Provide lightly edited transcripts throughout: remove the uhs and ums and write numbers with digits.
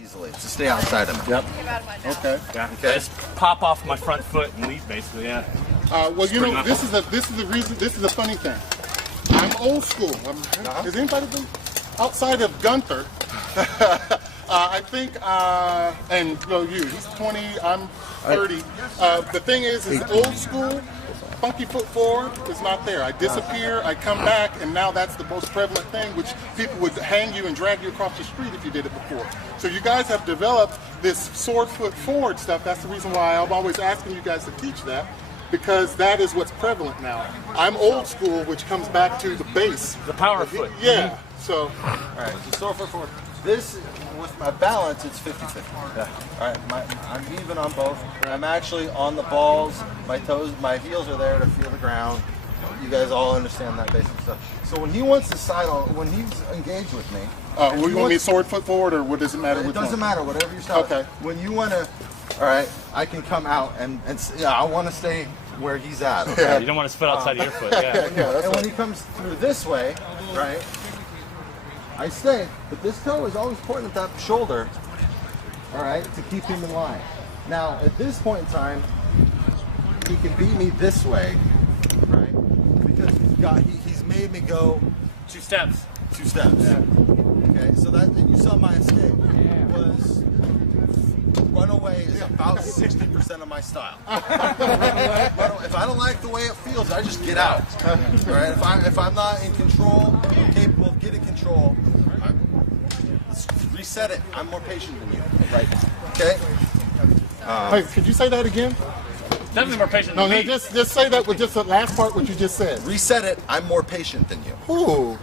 Easily to stay outside of me. Yep. Okay. Yeah. Okay. I just pop off my front foot and leave, basically. Yeah. Well, you know, this is the reason. This is a funny thing. I'm old school. Has anybody been outside of Gunther? I think, and he's 20. I'm 30. The thing is old school. Funky foot forward is not there. I disappear, I come back, and now that's the most prevalent thing, which people would hang you and drag you across the street if you did it before. So you guys have developed this sword foot forward stuff. That's the reason why I'm always asking you guys to teach that, because that is what's prevalent now. I'm old school, which comes back to the base. The power foot. Yeah. So. All right. So sword foot forward. This, with my balance, it's 50-50. Yeah. All right, I'm even on both. I'm actually on the balls. My toes, my heels are there to feel the ground. You guys all understand that basic stuff. So when he wants to side on, when he's engaged with me, you want me sword foot forward, or what does it matter? It doesn't matter, whatever your style. Okay. When you want to, all right, I can come out and yeah, I want to stay where he's at. Okay? Yeah, you don't want to spit outside of your foot. Yeah. And when he comes through this way, right? I stay, but this toe is always pointing at that shoulder, all right, to keep him in line. Now, at this point in time, he can beat me this way, right? Because he's made me go 2 steps. 2 steps. Yeah. Okay, so that you saw my escape was run away is about 60% of my style. If I don't like the way it feels, I just get out. All right, if I'm not in control, capable of getting control, reset it. I'm more patient than you. Right. Okay. Wait, could you say that again? Definitely more patient No, than me. just say that with just the last part, what you just said. Reset it. I'm more patient than you. Ooh.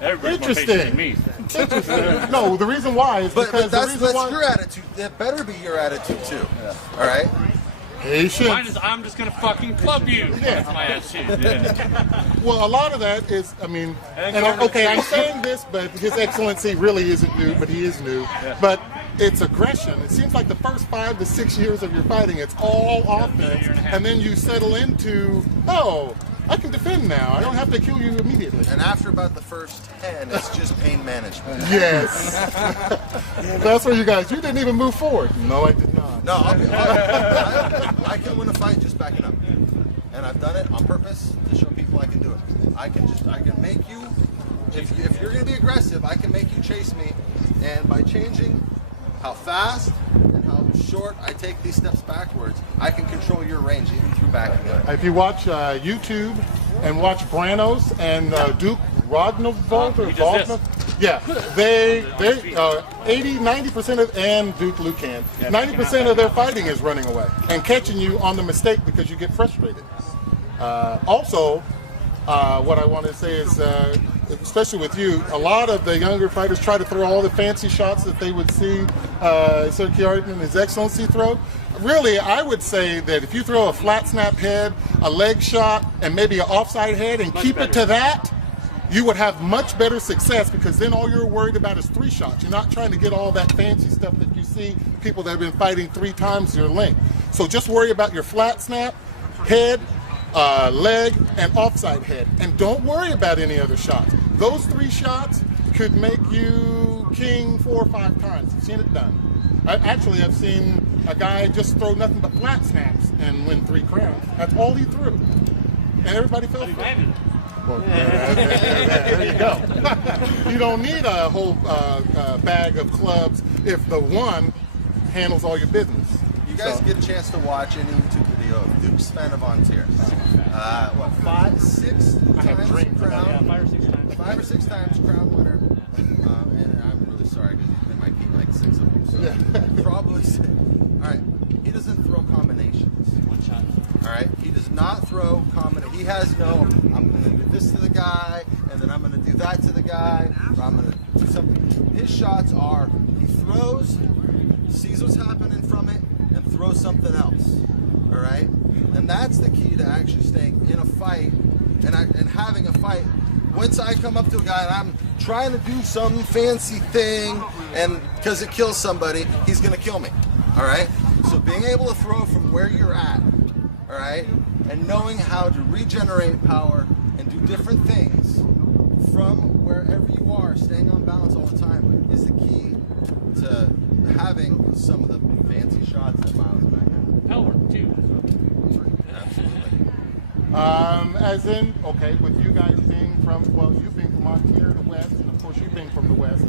Everybody's more patient than me. Interesting. No, the reason why is because but that's your attitude. That better be your attitude too. Yeah. All right. Patience. Mine is, I'm just gonna fucking club you. Yeah. That's my attitude. Yeah. Well, a lot of that is, I mean, okay, I'm saying this, but His Excellency really isn't new, but he is new. Yeah. But it's aggression. It seems like the first 5 to 6 years of your fighting, it's all offense, and then you settle into, oh, I can defend now. I don't have to kill you immediately. And after about the first 10, it's just pain management. Yes. That's where you guys, you didn't even move forward. No, I did not. No, I can win a fight just backing up. And I've done it on purpose to show people I can do it. I can make you, if you're going to be aggressive, I can make you chase me. And by changing how fast and how short I take these steps backwards, I can control your range even through backing up. If you watch YouTube and watch Branos and Duke Rodnavolt or Volknov, yeah, they 80-90% of, and Duke Lucan, 90% of their fighting is running away and catching you on the mistake because you get frustrated. Also, what I want to say is, especially with you, a lot of the younger fighters try to throw all the fancy shots that they would see Sir Kjartan and His Excellency throw. Really, I would say that if you throw a flat snap head, a leg shot, and maybe an offside head and keep it to that, you would have much better success, because then all you're worried about is 3 shots. You're not trying to get all that fancy stuff that you see people that have been fighting 3 times your length. So just worry about your flat snap, head, leg, and offside head. And don't worry about any other shots. Those 3 shots could make you king 4 or 5 times. I've seen it done. I've seen a guy just throw nothing but flat snaps and win 3 crowns. That's all he threw. And everybody fell for it. Well, there you go. You don't need a whole bag of clubs if the one handles all your business. You guys get a chance to watch any YouTube video of Duke Sven of Ontier. What, 5, 6 times crown? 5 or 6 times. 5 or 6 times crown winner. And I'm really sorry because they might keep like 6 of them. So yeah. Probably 6. All right. He doesn't throw combinations. 1 shot. All right. He does not throw combinations. He has no, I'm going to do this to the guy, and then I'm going to do that to the guy, or I'm going to do something. His shots are, he throws, sees what's happening from it, and throw something else, all right? And that's the key to actually staying in a fight and having a fight. Once I come up to a guy and I'm trying to do some fancy thing, and because it kills somebody, he's gonna kill me, all right? So being able to throw from where you're at, all right, and knowing how to regenerate power and do different things from wherever you are, staying on balance all the time is the key to having some of the fancy shots that Miles and I have. Power, too. Absolutely. As in, okay, with you guys being from, well, you being from Ontario to West, and of course you being from the West,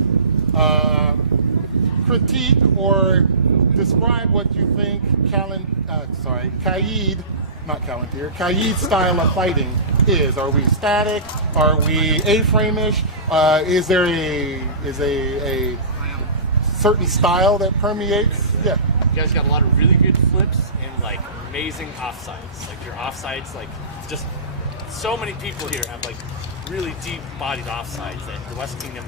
critique or describe what you think Kaid's style of fighting is. Are we static? Are we A-frame-ish? Is there a certain style that permeates? Yeah. You guys got a lot of really good flips and like amazing offsides. Like your offsides, like just so many people here have like really deep-bodied offsides that the West Kingdom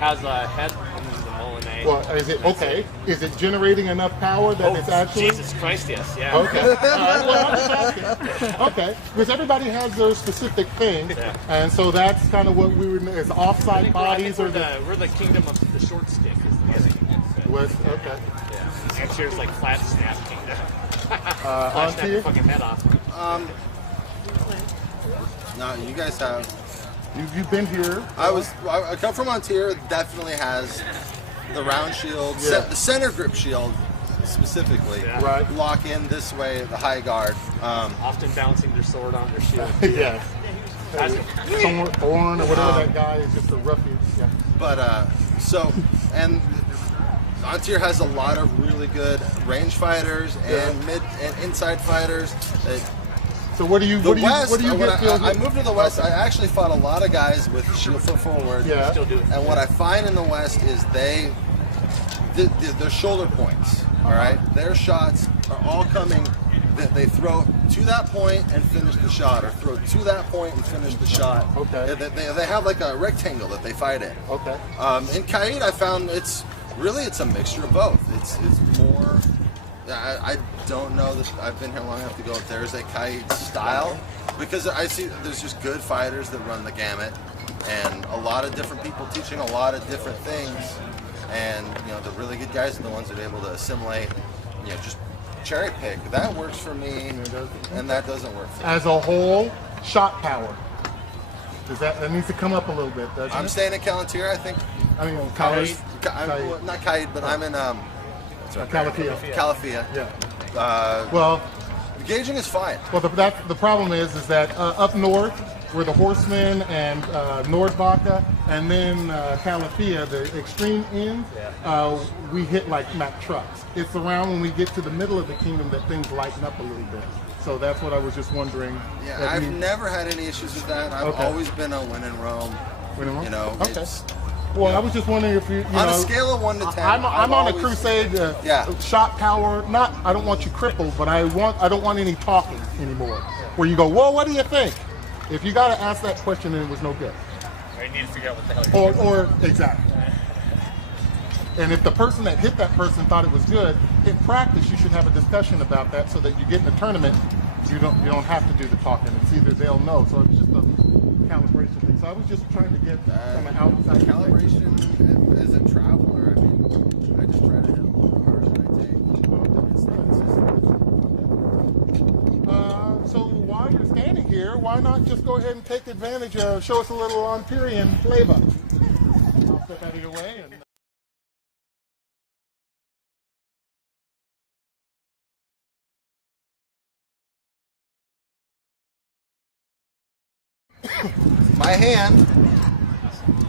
has a head and then the Molinet. Well, is it okay? Is it generating enough power that it's actually? Jesus Christ, yes, yeah. Okay. Well, I'm just asking. Okay, because everybody has their specific thing, and so that's kind of what we were as offside bodies or we're the kingdom of the short stick. Is the West Kingdom. West. Okay. Yeah. And here's like flat snap kingdom. On Snap to your you. fucking head off. No, you guys have. You've been here. I come from Ontario. Definitely has the round shield, the center grip shield specifically. Yeah. Right. Lock in this way, the high guard. Often balancing their sword on their shield. Yes. Thorn or whatever that guy is, just a ruffian. Yeah. But and Ontario has a lot of really good range fighters and mid and inside fighters. So what do you get? I moved to the West. I actually fought a lot of guys with shield foot forward. Yeah. Still do it. And what I find in the West is their shoulder points. All right, their shots are all coming. They throw to that point and finish the shot, or throw to that point and finish the shot. Okay. They have like a rectangle that they fight in. Okay. In Kaid, I found it's a mixture of both. It's more. I don't know that I've been here long enough to go if there's a Kaid style, because I see there's just good fighters that run the gamut, and a lot of different people teaching a lot of different things, and the really good guys are the ones that are able to assimilate, just cherry pick. That works for me, and that doesn't work for me. As a whole, shot power. That needs to come up a little bit, doesn't I'm it? staying at Calentier, I think. I mean, Kaid. Kaid. Not Kaid, but I'm in Calafia. Calafia. Yeah. Well, the gauging is fine. well, the problem is that up north, where the Horsemen and Nordbacka, and then Calafia, the extreme ends, we hit like Mack trucks. It's around when we get to the middle of the kingdom that things lighten up a little bit. So that's what I was just wondering. Yeah, I've never had any issues with that. I've always been a win in Rome. Okay. It's, Well, I was just wondering if you on know, a scale of 1 to 10. I'm on a crusade. Yeah. Shot power. I don't want you crippled, but I don't want any talking anymore. Where you go, well, what do you think? If you got to ask that question, then it was no good. I need to figure out what the hell you're doing. Or exactly. And if the person that hit that person thought it was good, in practice you should have a discussion about that so that you get in a tournament, you don't have to do the talking. It's either they'll know. So it's just a calibration thing. So I was just trying to get from an outside calibration as a traveler. I mean, I just try to hit a little harder than I take. It's not consistent. So while you're standing here, why not just go ahead and take advantage of, show us a little Ontarian flavor. I'll step out of your way. And my hand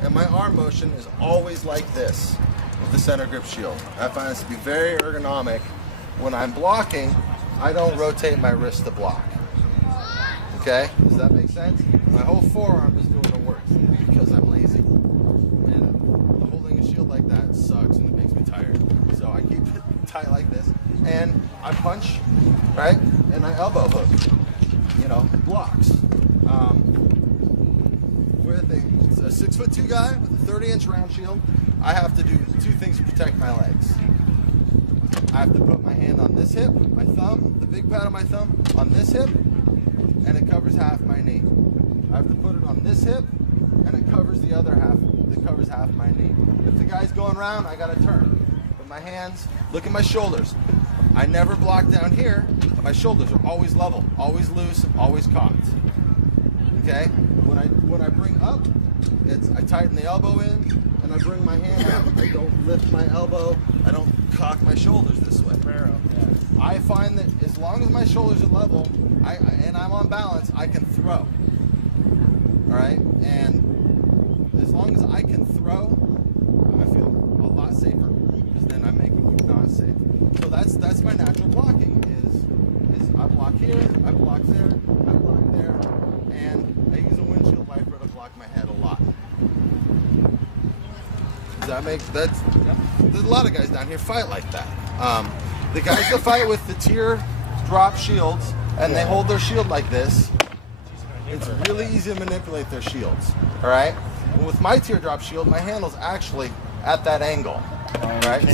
and my arm motion is always like this with the center grip shield. I find this to be very ergonomic. When I'm blocking, I don't rotate my wrist to block. Okay? Does that make sense? My whole forearm is doing the work because I'm lazy. And holding a shield like that sucks and it makes me tired. So I keep it tight like this. And I punch, right? And I elbow hook. Blocks. With a 6'2" guy with a 30-inch round shield, I have to do two things to protect my legs. I have to put my hand on this hip, my thumb, the big pad of my thumb, on this hip, and it covers half my knee. I have to put it on this hip, and it covers the other half. It covers half my knee. If the guy's going around, I gotta turn. Put my hands, look at my shoulders. I never block down here. My shoulders are always level, always loose, always cocked. Okay? when I bring up, I tighten the elbow in, and I bring my hand out. I don't lift my elbow. I don't cock my shoulders this way. I find that as long as my shoulders are level, and I'm on balance, I can throw. All right, and as long as I can throw, I feel a lot safer because then I'm making you not safe. So that's my natural blocking. Is I block here, I block there, I block there, and I use a windshield wiper to block my head a lot. Does that make that's? There's a lot of guys down here fight like that. The guys that fight with the tear drop shields and they hold their shield like this, it's really easy to manipulate their shields. All right. With my teardrop shield, my handle's actually at that angle. All right.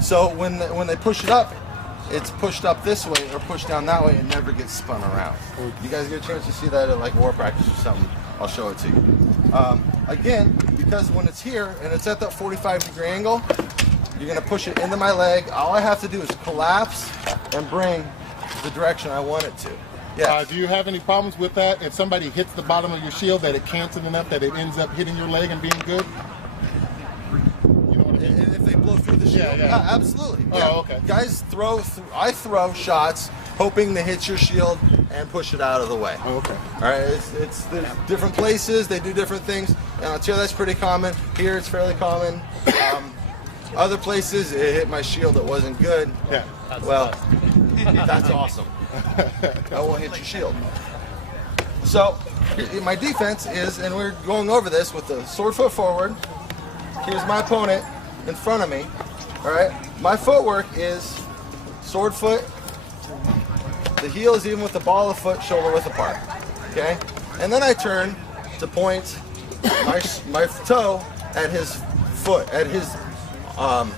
So when they push it up, it's pushed up this way or pushed down that way and never gets spun around. You guys get a chance to see that at like war practice or something, I'll show it to you. Again, because when it's here and it's at that 45-degree angle, you're gonna push it into my leg. All I have to do is collapse and bring the direction I want it to. Yeah. Do you have any problems with that? If somebody hits the bottom of your shield, that it cancels enough that it ends up hitting your leg and being good? You know what I mean? If they blow through the shield? Yeah. Absolutely. Oh, Yeah. okay. Guys I throw shots hoping to hit your shield and push it out of the way. Oh, okay. All right, there's different places, they do different things, and I'll tell you that's pretty common. Here it's fairly common. Other places, it hit my shield, it wasn't good. Yeah. Well, that's awesome. I won't hit your shield. So, my defense is, and we're going over this with the sword foot forward. Here's my opponent in front of me. All right, my footwork is sword foot. The heel is even with the ball of foot, shoulder width apart. Okay, and then I turn to point my toe at his foot, at his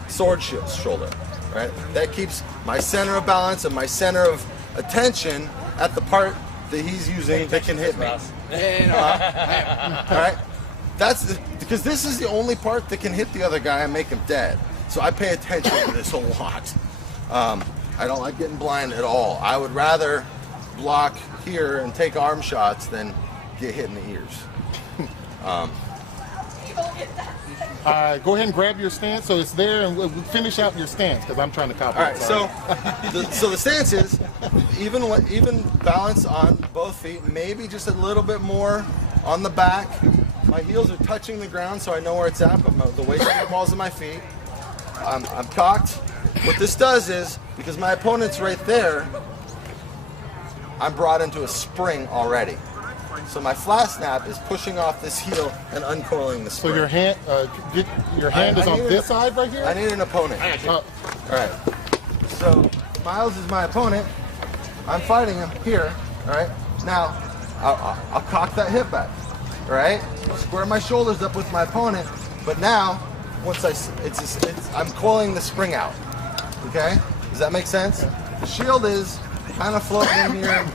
sword shoulder. Right, that keeps my center of balance and my center of attention at the part that he's using that can hit me. All right, because this is the only part that can hit the other guy and make him dead. So I pay attention to this a lot. I don't like getting blind at all. I would rather block here and take arm shots than get hit in the ears. Go ahead and grab your stance so it's there, and we'll finish out your stance because I'm trying to copy. All right, so the stance is even balance on both feet, maybe just a little bit more on the back. My heels are touching the ground, so I know where it's at, but the weight of the balls of my feet. I'm cocked. What this does is, because my opponent's right there, I'm brought into a spring already. So my flat snap is pushing off this heel and uncoiling the spring. So your hand is on this side right here? I need an opponent. All right. So Miles is my opponent. I'm fighting him here. All right. Now I'll cock that hip back. All right. Square my shoulders up with my opponent. But now, once I'm coiling the spring out. Okay. Does that make sense? The shield is kind of floating in here.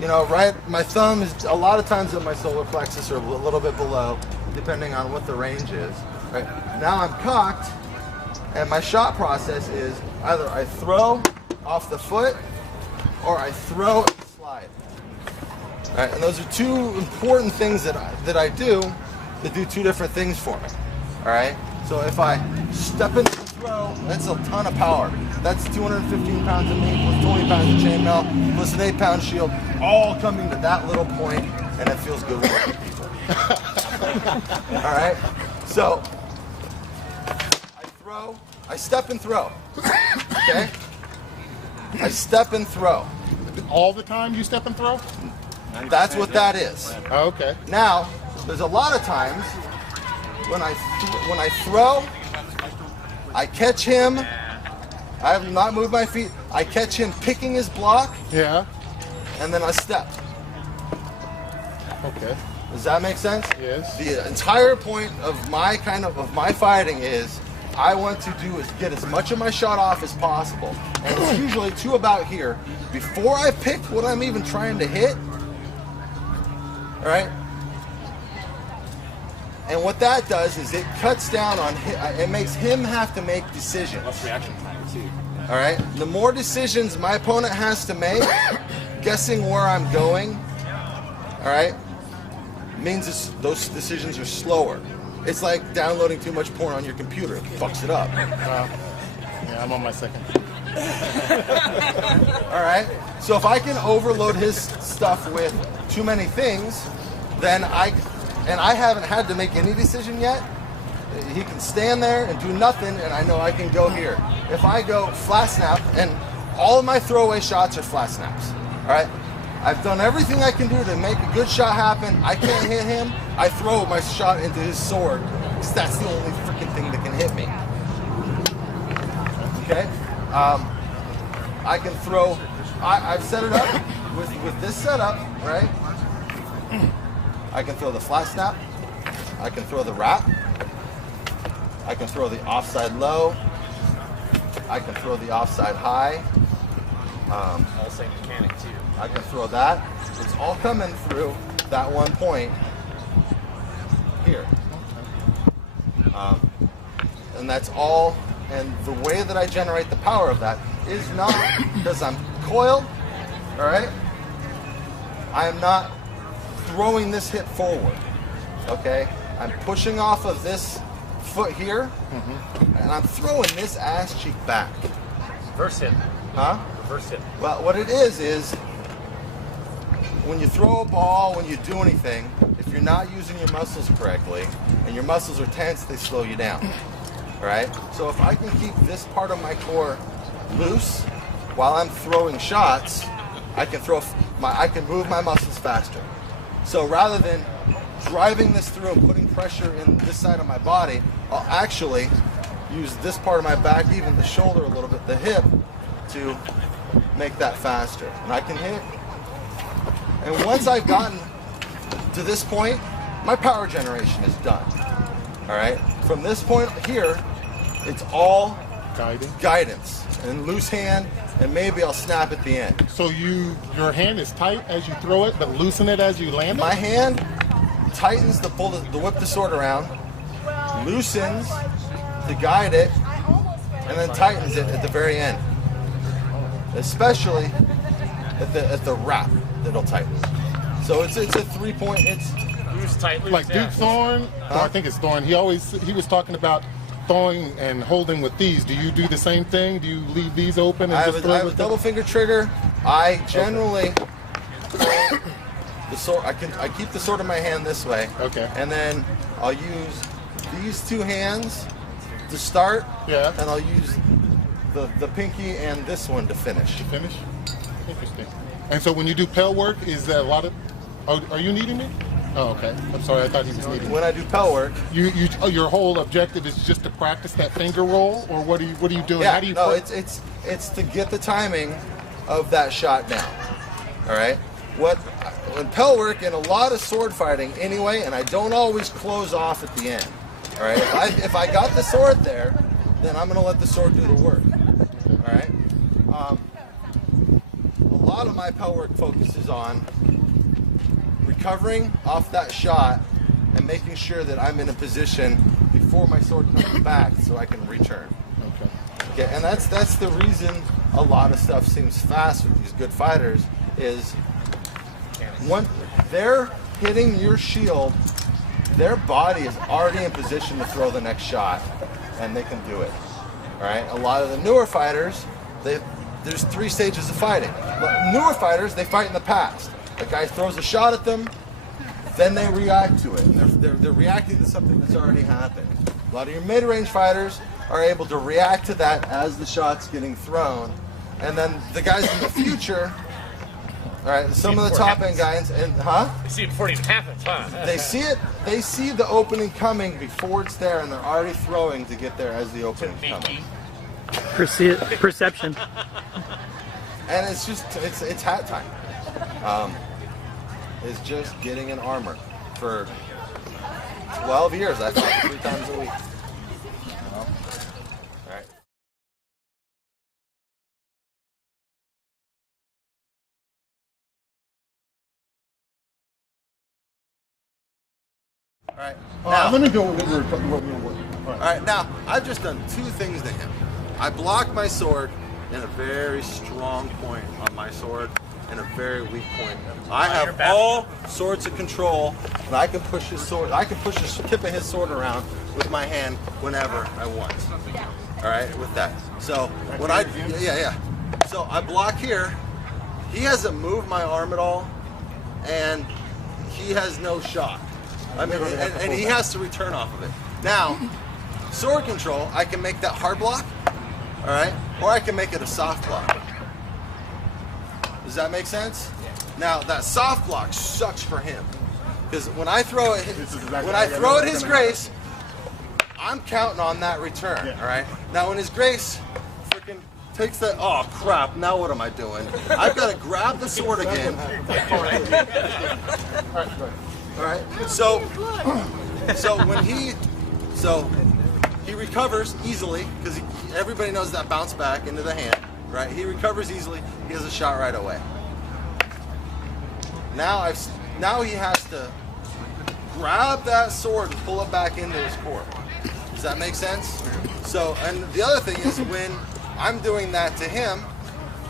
You know, right, my thumb is a lot of times at my solar plexus or a little bit below, depending on what the range is. Right. Now I'm cocked, and my shot process is either I throw off the foot or I throw and slide. All right, and those are two important things that I do that do two different things for me. All right, so if I step into the throw, that's a ton of power. That's 215 pounds of meat plus 20 pounds of chainmail plus an 8-pound shield, all coming to that little point, and it feels good working people. All right, so I step and throw. Okay, I step and throw. All the time you step and throw? That's what that is. Oh, okay. Now, there's a lot of times when I throw, I catch him. I have not moved my feet. I catch him picking his block. Yeah. And then I step. Okay. Does that make sense? Yes. The entire point of my fighting is I want to get as much of my shot off as possible. And it's usually to about here before I pick what I'm even trying to hit. All right? And what that does is it cuts down on it makes him have to make decisions. Less reaction time too. All right. The more decisions my opponent has to make, guessing where I'm going. All right. means those decisions are slower. It's like downloading too much porn on your computer. It fucks it up. Yeah, I'm on my second. All right. So if I can overload his stuff with too many things, then I haven't had to make any decision yet. He can stand there and do nothing, and I know I can go here. If I go flat snap, and all of my throwaway shots are flat snaps. All right. I've done everything I can do to make a good shot happen. I can't hit him. I throw my shot into his sword because that's the only freaking thing that can hit me. Okay? I can throw. I've set it up with this setup, right? I can throw the flat snap. I can throw the wrap. I can throw the offside low. I can throw the offside high. All same mechanic too. I can throw that. It's all coming through that one point here. And that's all. And the way that I generate the power of that is not because I'm coiled, all right? I am not throwing this hip forward, okay? I'm pushing off of this foot here, and I'm throwing this ass cheek back. Reverse hip. Huh? Reverse hip. Well, what it is when you throw a ball, when you do anything, if you're not using your muscles correctly, and your muscles are tense, they slow you down. All right? So if I can keep this part of my core loose while I'm throwing shots, I can move my muscles faster. So rather than driving this through and putting pressure in this side of my body, I'll actually use this part of my back, even the shoulder a little bit, the hip, to make that faster. And I can hit. And once I've gotten to this point, my power generation is done. All right? From this point here, it's all guidance and loose hand, and maybe I'll snap at the end. So your hand is tight as you throw it, but loosen it as you land it? My hand tightens to whip the sword around, loosens to guide it, and then tightens it at the very end. Especially at the wrap, that'll tighten. So it's a 3-point. It's Loose, tight, loose. Like Duke Thorne, I think it's Thorne. He was talking about throwing and holding with these. Do you do the same thing? Do you leave these open and I just throw have a with them? double finger trigger. I generally the sword. I keep the sword in my hand this way. Okay. And then I'll use these two hands to start. Yeah. And I'll use the pinky and this one to finish. Finish? Interesting. And so when you do pell work, is there a lot of... are you needing me? Oh, okay. I'm sorry, I thought he was needing me. When I do pell work, Your whole objective is just to practice that finger roll, or what are you doing? yeah, How do you no, it's to get the timing of that shot down. All right. When pell work and a lot of sword fighting anyway, and I don't always close off at the end. All right. If I got the sword there, then I'm gonna let the sword do the work. All right. A lot of my pell work focuses on recovering off that shot and making sure that I'm in a position before my sword comes back so I can return. Okay, and that's the reason a lot of stuff seems fast with these good fighters is when they're hitting your shield, their body is already in position to throw the next shot, and they can do it. All right, a lot of the newer fighters, there's 3 stages of fighting. Newer fighters, they fight in the past. The guy throws a shot at them, then they react to it. They're reacting to something that's already happened. A lot of your mid-range fighters are able to react to that as the shot's getting thrown. And then the guys in the future, all right, some of the top-end guys, They see it before it even happens, huh? they see the opening coming before it's there, and they're already throwing to get there as the opening's coming. Perception. And it's hat time. Is just getting an armor. For 12 years, I fought 3 times a week. All right. All right. Now, let me go with what we were working on. all right. Now, I've just done 2 things to him. I blocked my sword in a very strong point on my sword, and a very weak point. I have all sorts of control, and I can push his sword. I can push the tip of his sword around with my hand whenever I want. All right, with that. So when so I block here. He hasn't moved my arm at all, and he has no shot. I mean, and he has to return off of it. Now, sword control, I can make that hard block, all right, or I can make it a soft block. Does that make sense? Now, that soft block sucks for him, because when I throw it, at his grace, I'm counting on that return, all right? Now, when his grace freaking takes that, oh crap, now what am I doing? I've got to grab the sword again. All right, so when he recovers easily, because everybody knows that bounce back into the hand, right? He recovers easily, he has a shot right away. Now he has to grab that sword and pull it back into his core. Does that make sense? So, and the other thing is when I'm doing that to him,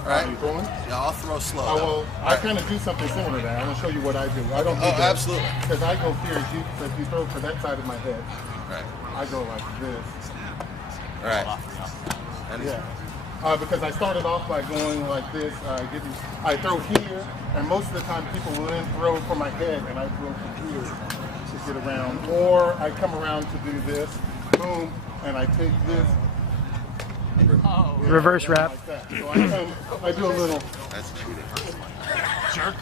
right? Are you throwing? Yeah, I'll throw slow. Oh, well, I kind of do something similar to that. I'm going to show you what I do. I don't do that. Absolutely. Because I go here, if you throw to that side of my head, Right. I go like this. All right. And Yeah. Because I started off by going like this. I throw here, and most of the time people will then throw from my head, and I throw from here to get around. Or I come around to do this, boom, and I take this. Reverse wrap. Like that. So I do a little. That's cheating. Jerk.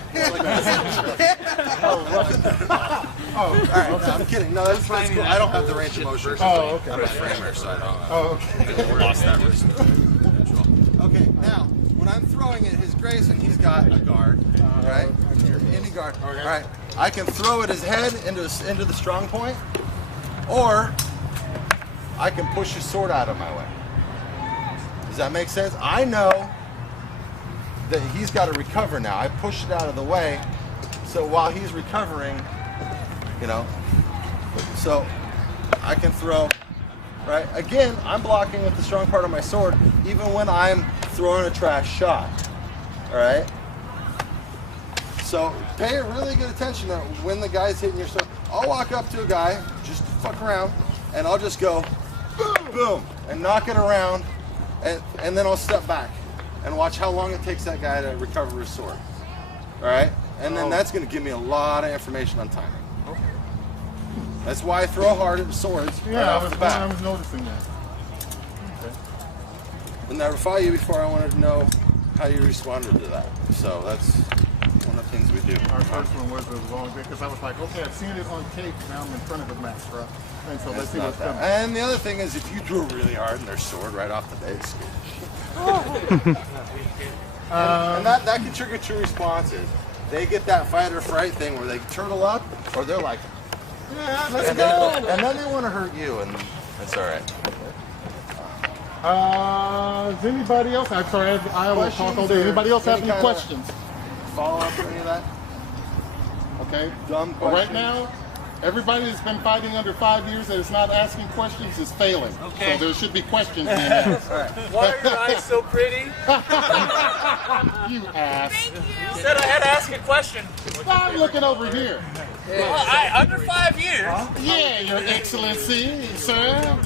All right, no, I'm kidding. No, that's cool. I don't have the range of motion. Oh, okay. I'm a framer, so I don't. Oh, okay. Lost that risk. Okay, now when I'm throwing at his grace and he's got a guard, right? Any guard. All right. I can throw at his head into the strong point, or I can push his sword out of my way. Does that make sense? I know that he's got to recover now. I push it out of the way, so while he's recovering, so I can throw, right? Again, I'm blocking with the strong part of my sword, even when I'm throwing a trash shot, all right? So pay really good attention to when the guy's hitting your sword. I'll walk up to a guy, just fuck around, and I'll just go, boom, boom, and knock it around, and then I'll step back and watch how long it takes that guy to recover his sword, all right? And then that's gonna give me a lot of information on timing. That's why I throw hard at swords right off the bat. I was noticing that. Okay. When I fought you before, I wanted to know how you responded to that. So that's one of the things we do. Our first one was a long bit because I was like, okay, I've seen it on tape, now I'm in front of the match, right? And so let's see what's coming. And the other thing is, if you threw really hard and their sword right off the base, and that can trigger two responses. They get that fight or fright thing where they turtle up, or they're like, yeah, let's go. And then they want to hurt you, and that's all right. Is anybody else? I'm sorry, I will talk all day. Anybody else have any questions? Follow up or any of that? Okay. Dumb Well, right questions. now, everybody that's been fighting under 5 years that is not asking questions is failing. Okay. So there should be questions being asked. Why are your eyes so pretty? You ass. You said I had to ask a question. I'm looking over here. Under 5 years? Yeah, Your Excellency, sir.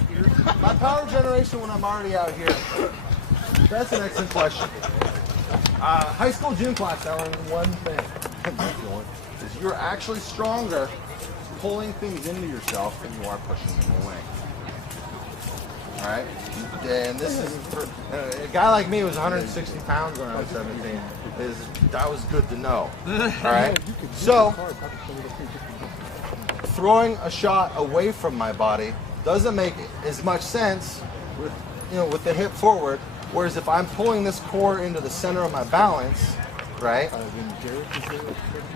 My power generation when I'm already out here. That's an excellent question. High school gym class, I learned one thing. Is you're actually stronger pulling things into yourself than you are pushing them away. All right? And this is, for, a guy like me who was 160 pounds when I was 17, that was good to know. All right? So, throwing a shot away from my body doesn't make as much sense with the hip forward, whereas if I'm pulling this core into the center of my balance, right,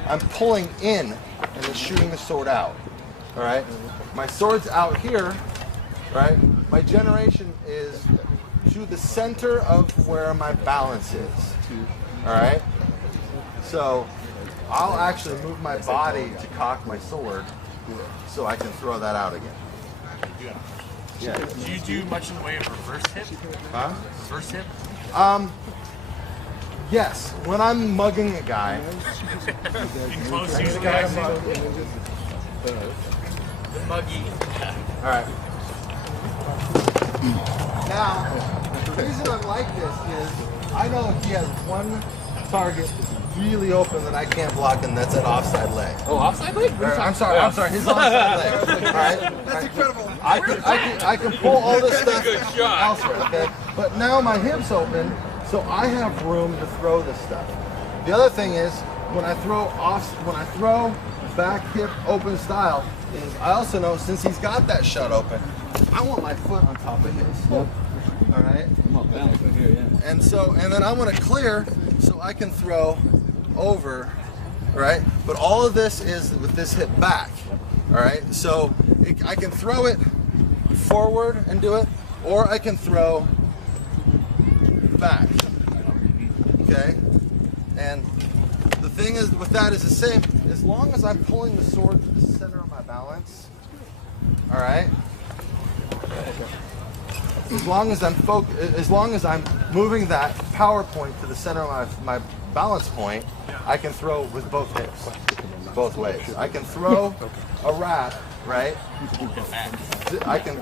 I'm pulling in and then shooting the sword out, all right? My sword's out here, right? My generation is to the center of where my balance is, all right? So I'll actually move my body to cock my sword so I can throw that out again. Yeah. Do you do much in the way of reverse hip? Huh? Reverse hip? Yes, when I'm mugging a guy. Close season The muggy. All right. Now, the reason I'm like this is I know he has one target that's really open that I can't block, and that's an offside leg. Oh, offside leg? I'm sorry, his onside leg. All right? That's incredible. I can pull all this stuff elsewhere, okay? But now my hip's open, so I have room to throw this stuff. The other thing is, when I throw back hip open style, is I also know since he's got that shut open, I want my foot on top of his. All right? And then I want to clear so I can throw over, right? But all of this is with this hip back, all right? So I can throw it forward and do it, or I can throw back, okay? And the thing is with that is the same, as long as I'm pulling the sword to the center of my balance, all right? As long as I'm moving that power point to the center of my balance point, I can throw with both hips, both ways. I can throw a wrap, right? I can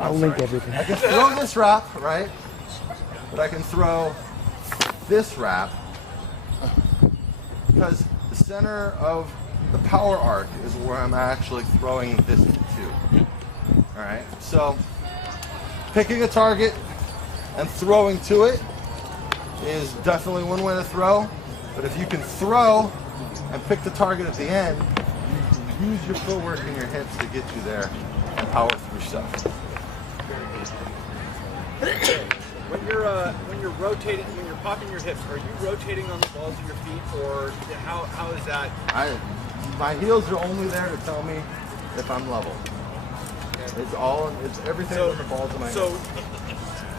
throw this wrap, right? But I can throw this wrap because the center of the power arc is where I'm actually throwing this to. All right, so picking a target and throwing to it is definitely one way to throw. But if you can throw and pick the target at the end, you can use your footwork and your hips to get you there and power through stuff. When you're rotating, when you're popping your hips, are you rotating on the balls of your feet, or how is that? My heels are only there to tell me if I'm level. It's everything with the balls of my So hips.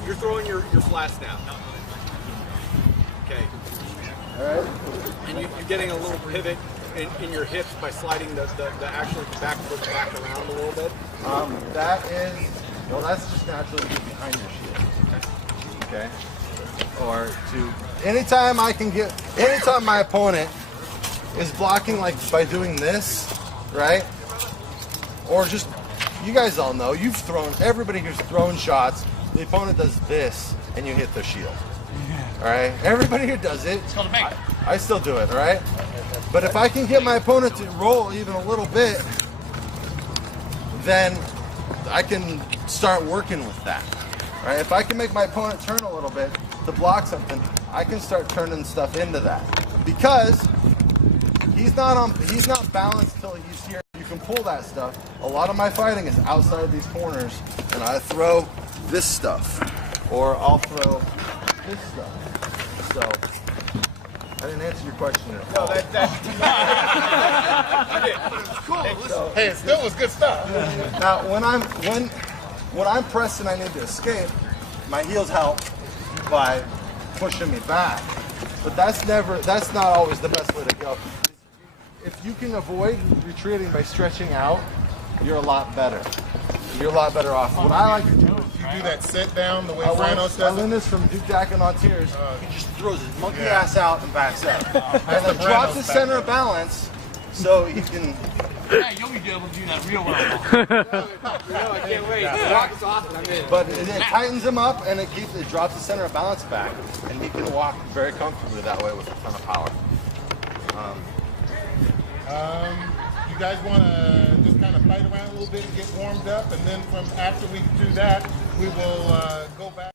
you're throwing your flats now. Okay. All right. And you're getting a little pivot in your hips by sliding the actual back foot back around a little bit. That's just naturally behind your shield. Okay. Or anytime my opponent is blocking, like by doing this, right? Or just, you guys all know, everybody here's thrown shots, the opponent does this, and you hit their shield. All right? Everybody here does it. It's called a make. I still do it, all right? But if I can get my opponent to roll even a little bit, then I can start working with that. All right? If I can make my opponent turn a little bit to block something, I can start turning stuff into that. Because he's not balanced till he's here. You can pull that stuff. A lot of my fighting is outside these corners, and I throw this stuff, or I'll throw this stuff. So I didn't answer your question at all. Cool. Hey, it still was good stuff. Now, when I'm pressed and I need to escape, my heels help by pushing me back. But that's not always the best way to go. If you can avoid retreating by stretching out, you're a lot better. You're a lot better off. What I like to do is You do that sit down the way I Branos does it. learned this from Duke Dack and on Tears. He just throws his monkey ass out and backs up. And then drops his center of balance so he can... Yeah, you'll be able to do that real well. I can't wait. The walk is awesome. I'm in. But it tightens him up and it drops the center of balance back. And he can walk very comfortably that way with a ton of power. You guys want to just kind of fight around a little bit and get warmed up, and then from after we do that, we will go back.